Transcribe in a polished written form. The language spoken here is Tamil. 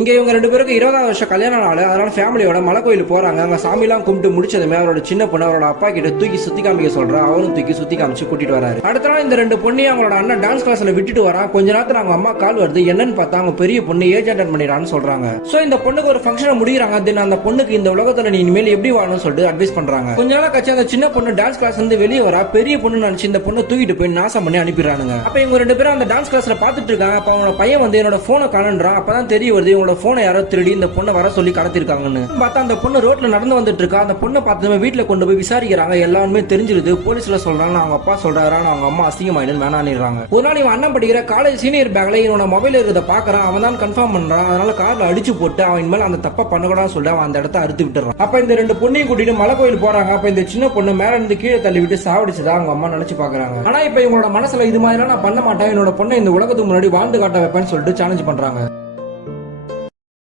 இங்க இவங்க 2 பேருக்கு 20வது வருஷம் கல்யாண நாள். அதனால ஃபேமிலியோட மலை கோயில் போறாங்க. அங்க சாமிலாம் கும்பிட்டு முடிச்சதுமே அவரோட சின்ன பொண்ணு அவரோட அப்பா கிட்ட தூக்கி சுத்தி காமிக்க சொல்றா. அவரும் தூக்கி சுத்தி காமிச்சு கூட்டிட்டு வராரு. அடுத்த நாள் இந்த 2 பொண்ணையும் அவங்களோட அண்ணன் டான்ஸ் கிளாஸ்ல விட்டுட்டு வரா. கொஞ்ச நேரத்துல அவங்க அம்மா கால் வருது. என்னன்னு பார்த்தா அவங்க பெரிய பொண்ணு ஏஜ் அட்டன் பண்ணிடுறான்னு சொல்றாங்க. சோ இந்த பொண்ணுக்கு ஒரு ஃபங்க்ஷனை முடிக்கிறாங்க. தென் அந்த பொண்ணுக்கு இந்த உலகத்துல நீ இனிமேல் எப்படி வாழணும்னு சொல்லிட்டு அட்வைஸ் பண்றாங்க. கொஞ்ச நாள் கழிச்சு அந்த சின்ன பொண்ணு டான்ஸ் கிளாஸ் இருந்து வெளியே வரா. பெரிய பொண்ணு நினைச்சு இந்த பொண்ணை தூக்கிட்டு போய் நாசம் பண்ணி அனுப்பிடுறானுங்க. அப்ப இவங்க 2 பேரும் அந்த டான்ஸ் கிளாஸ்ல பாத்துட்டு இருக்காங்க. அப்ப அவனோட பையன் வந்து என்னோட போனை காணன்றான். அப்பதான் தெரிய வருது இவங்களோட போனை யாரோ இந்த பொண்ணை வர சொல்லி கடத்திருக்காங்கன்னு. பார்த்தா அந்த பொண்ணு ரோட்ல நடந்து வந்துட்டு இருக்கா. அந்த பொண்ணை பார்த்ததுமே வீட்டுல கொண்டு போய் விசாரிக்கிறாங்க. எல்லாருமே தெரிஞ்சிருது. போலீஸ்ல சொல்றாங்க அவங்க அப்பா சொல்றாரு. அவங்க அம்மா அசிங்கமாயிடுன்னு வேணான்றாங்க. ஒரு நாள் இவன் அண்ணன் படிக்கிற காலேஜ் சீனியர் பேக்ல இவனோட மொபைல் இருக்கிறத பாக்குறான். அவன் தான் கன்ஃபார்ம் பண்றான். அதனால கார்ல அடிச்சு போட்டு அவன் மேல அந்த தப்ப பண்ணக்கூடாதுன்னு சொல்லி அவன் அந்த இடத்த அறுத்து விட்டுறான். அப்ப இந்த 2 பொண்ணையும் கூட்டிட்டு மலை கோயில் போறாங்க. அப்ப இந்த சின்ன பொண்ணு மேல இருந்து கீழே தள்ளி விட்டு சாவடிச்சதா அவங்க அம்மா நினைச்சு பாக்குறாங்க. ஆனா இப்ப இவங்களோட மனசுல இது மாதிரி நான் பண்ண மாட்டேன், என்னோட பொண்ணை இந்த உலகத்துக்கு முன்னாடி வாழ்ந்து காட்ட வைப்பேன்னு சொல்லிட்டு சேலஞ்ச் பண்றாங்க.